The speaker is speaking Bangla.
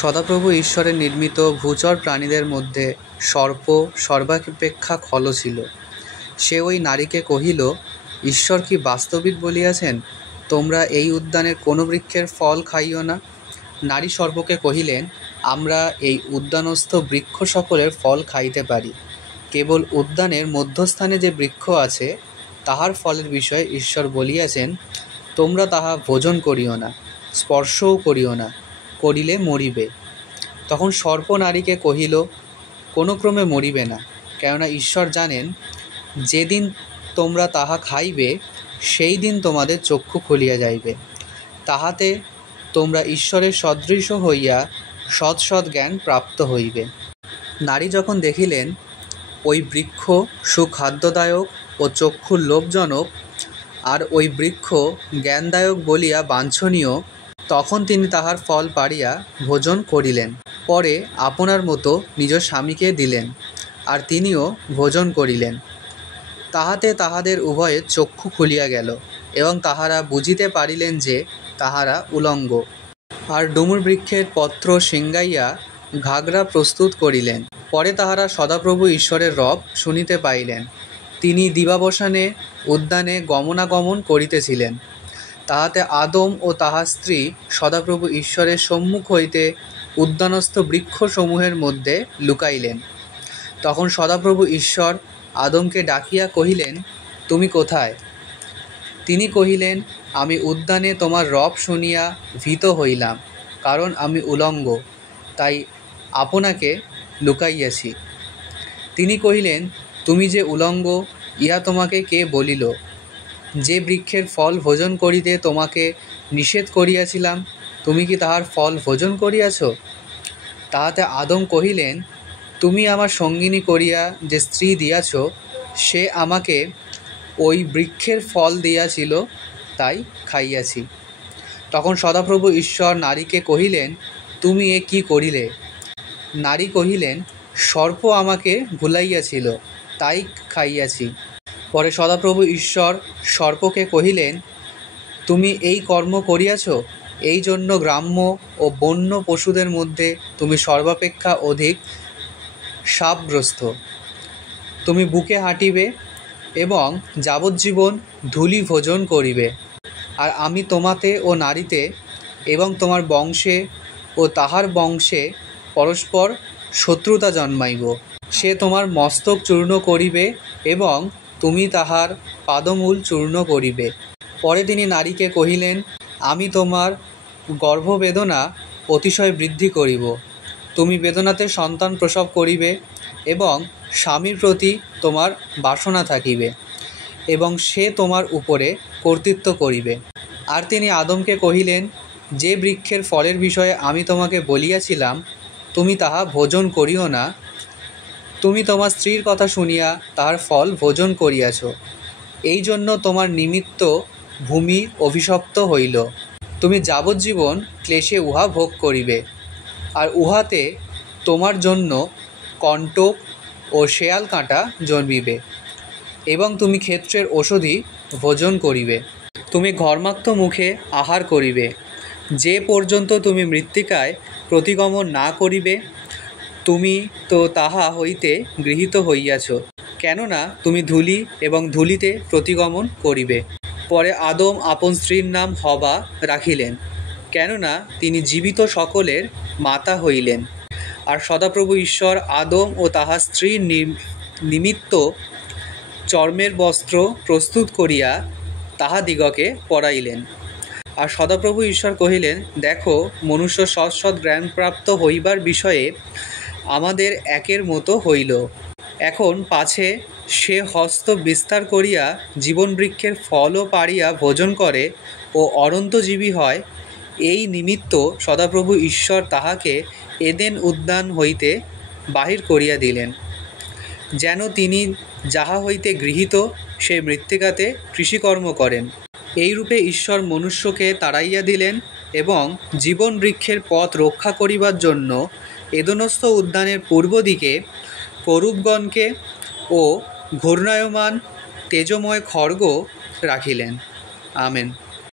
সদাপ্রভু ঈশ্বরের নির্মিত ভূচর প্রাণীদের মধ্যে সর্প সর্বাপেক্ষা খল ছিল। সে ওই নারীকে কহিল, ঈশ্বর কি বাস্তবিক বলিয়াছেন, তোমরা এই উদ্যানের কোনো বৃক্ষের ফল খাইও না? নারী সর্পকে কহিলেন, আমরা এই উদ্যানস্থ বৃক্ষ সকলের ফল খাইতে পারি, কেবল উদ্যানের মধ্যস্থানে যে বৃক্ষ আছে তাহার ফলের বিষয়ে ঈশ্বর বলিয়াছেন, তোমরা তাহা ভোজন করিও না, স্পর্শও করিও না, করিলে মরিবে। তখন সর্প নারীকে কহিল, কোনো ক্রমে মরিবে না, কেননা ঈশ্বর জানেন, যেদিন তোমরা তাহা খাইবে সেই দিন তোমাদের চক্ষু খুলিয়া যাইবে, তাহাতে তোমরা ঈশ্বরের সদৃশ হইয়া সৎ সৎ জ্ঞান প্রাপ্ত হইবে। নারী যখন দেখিলেন ওই বৃক্ষ সুখাদ্যদায়ক ও চক্ষুর লোভজনক, আর ওই বৃক্ষ জ্ঞানদায়ক বলিয়া বাঞ্ছনীয়, তখন তিনি তাহার ফল পাড়িয়া ভোজন করিলেন। পরে আপনার মতো নিজ স্বামীকে দিলেন, আর তিনিও ভোজন করিলেন। তাহাতে তাহাদের উভয়ের চক্ষু খুলিয়া গেল, এবং তাহারা বুঝিতে পারিলেন যে তাহারা উলঙ্গ। আর ডুমুর বৃক্ষের পত্র সিঙ্গাইয়া ঘাগরা প্রস্তুত করিলেন। পরে তাহারা সদাপ্রভু ঈশ্বরের রব শুনিতে পাইলেন। তিনি দিবাবসানে উদ্যানে গমনাগমন করিতেছিলেন। তাহাতে আদম ও তাহার স্ত্রী সদাপ্রভু ঈশ্বরের সম্মুখ হইতে উদ্যানস্থ বৃক্ষসমূহের মধ্যে লুকাইলেন। তখন সদাপ্রভু ঈশ্বর আদমকে ডাকিয়া কহিলেন, তুমি কোথায়? তিনি কহিলেন, আমি উদ্যানে তোমার রব শুনিয়া ভীত হইলাম, কারণ আমি উলঙ্গ, তাই আপনাকে লুকাইয়াছি। তিনি কহিলেন, তুমি যে উলঙ্গ, ইহা তোমাকে কে বলিল? যে বৃক্ষের ফল ভোজন করিতে তোমাকে নিষেধ করিয়াছিলাম, তুমি কি তাহার ফল ভোজন করিয়াছ? তাহাতে আদম কহিলেন, তুমি আমার সঙ্গিনী করিয়া যে স্ত্রী দিয়াছ, সে আমাকে ওই বৃক্ষের ফল দিয়াছিল, তাই খাইয়াছি। তখন সদাপ্রভু ঈশ্বর নারীকে কহিলেন, তুমি এ কি করিলে? নারী কহিলেন, সর্প আমাকে ভুলাইয়াছিল, তাই খাইয়াছি। পরে সদাপ্রভু ঈশ্বর সর্পকে কহিলেন, তুমি এই কর্ম করিয়াছ, এই জন্য গ্রাম্য ও বন্য পশুদের মধ্যে তুমি সর্বাপেক্ষা অধিক শাপগ্রস্ত। তুমি বুকে হাঁটিবে এবং যাবজ্জীবন ধূলি ভোজন করিবে। আর আমি তোমাতে ও নারীতে এবং তোমার বংশে ও তাহার বংশে পরস্পর শত্রুতা জন্মাইব। সে তোমার মস্তক চূর্ণ করিবে এবং তুমি তাহার পাদমূল চূর্ণ করিবে। পরে তিনি নারীকে কহিলেন, আমি তোমার গর্ভবেদনা অতিশয় বৃদ্ধি করিব। তুমি বেদনাতে সন্তান প্রসব করিবে এবং স্বামীর প্রতি তোমার বাসনা থাকিবে, এবং সে তোমার উপরে কর্তৃত্ব করিবে। আর তিনি আদমকে কহিলেন, যে বৃক্ষের ফলের বিষয়ে আমি তোমাকে বলিয়াছিলাম, তুমি তাহা ভোজন করিও না, তুমি তোমার স্ত্রীর কথা শুনিয়া তাহার ফল ভোজন করিয়াছ। এই জন্য তোমার নিমিত্ত ভূমি অভিশপ্ত হইল। তুমি যাবজ্জীবন ক্লেশে উহা ভোগ করিবে, আর উহাতে তোমার জন্য কণ্টক ও শেয়াল কাঁটা জন্মিবে, এবং তুমি ক্ষেত্রের ঔষধি ভোজন করিবে। তুমি ঘর্মাক্ত মুখে আহার করিবে, যে পর্যন্ত তুমি মৃত্তিকায় প্রতিগমন না করিবে। তুমি তো তাহা হইতে গৃহীত হইয়াছ, কেননা তুমি ধূলি, এবং ধূলিতে প্রতিগমন করিবে। পরে আদম আপন স্ত্রীর নাম হবা রাখিলেন, কেননা তিনি জীবিত সকলের মাতা হইলেন। আর সদাপ্রভু ঈশ্বর আদম ও তাহার স্ত্রীর নিমিত্ত চর্মের বস্ত্র প্রস্তুত করিয়া তাহাদিগকে পরাইলেন। আর সদাপ্রভু ঈশ্বর কহিলেন, দেখো, মনুষ্য সৎ সৎ জ্ঞানপ্রাপ্ত হইবার বিষয়ে আমাদের একের মতো হইল। এখন পাছে সে হস্ত বিস্তার করিয়া জীবন বৃক্ষের ফলও পাড়িয়া ভোজন করে ও অনন্তজীবী হয়, এই নিমিত্ত সদাপ্রভু ঈশ্বর তাহাকে এদেন উদ্যান হইতে বাহির করিয়া দিলেন, যেন তিনি যাহা হইতে গৃহীত সেই মৃত্তিকাতে কৃষিকর্ম করেন। এইরূপে ঈশ্বর মনুষ্যকে তাড়াইয়া দিলেন, এবং জীবন বৃক্ষের পথ রক্ষা করিবার জন্য এদনস্থ উদ্যানের পূর্ব দিকে করুবগণকে ও ঘূর্ণায়মান তেজময় খড়গ রাখিলেন। আমেন।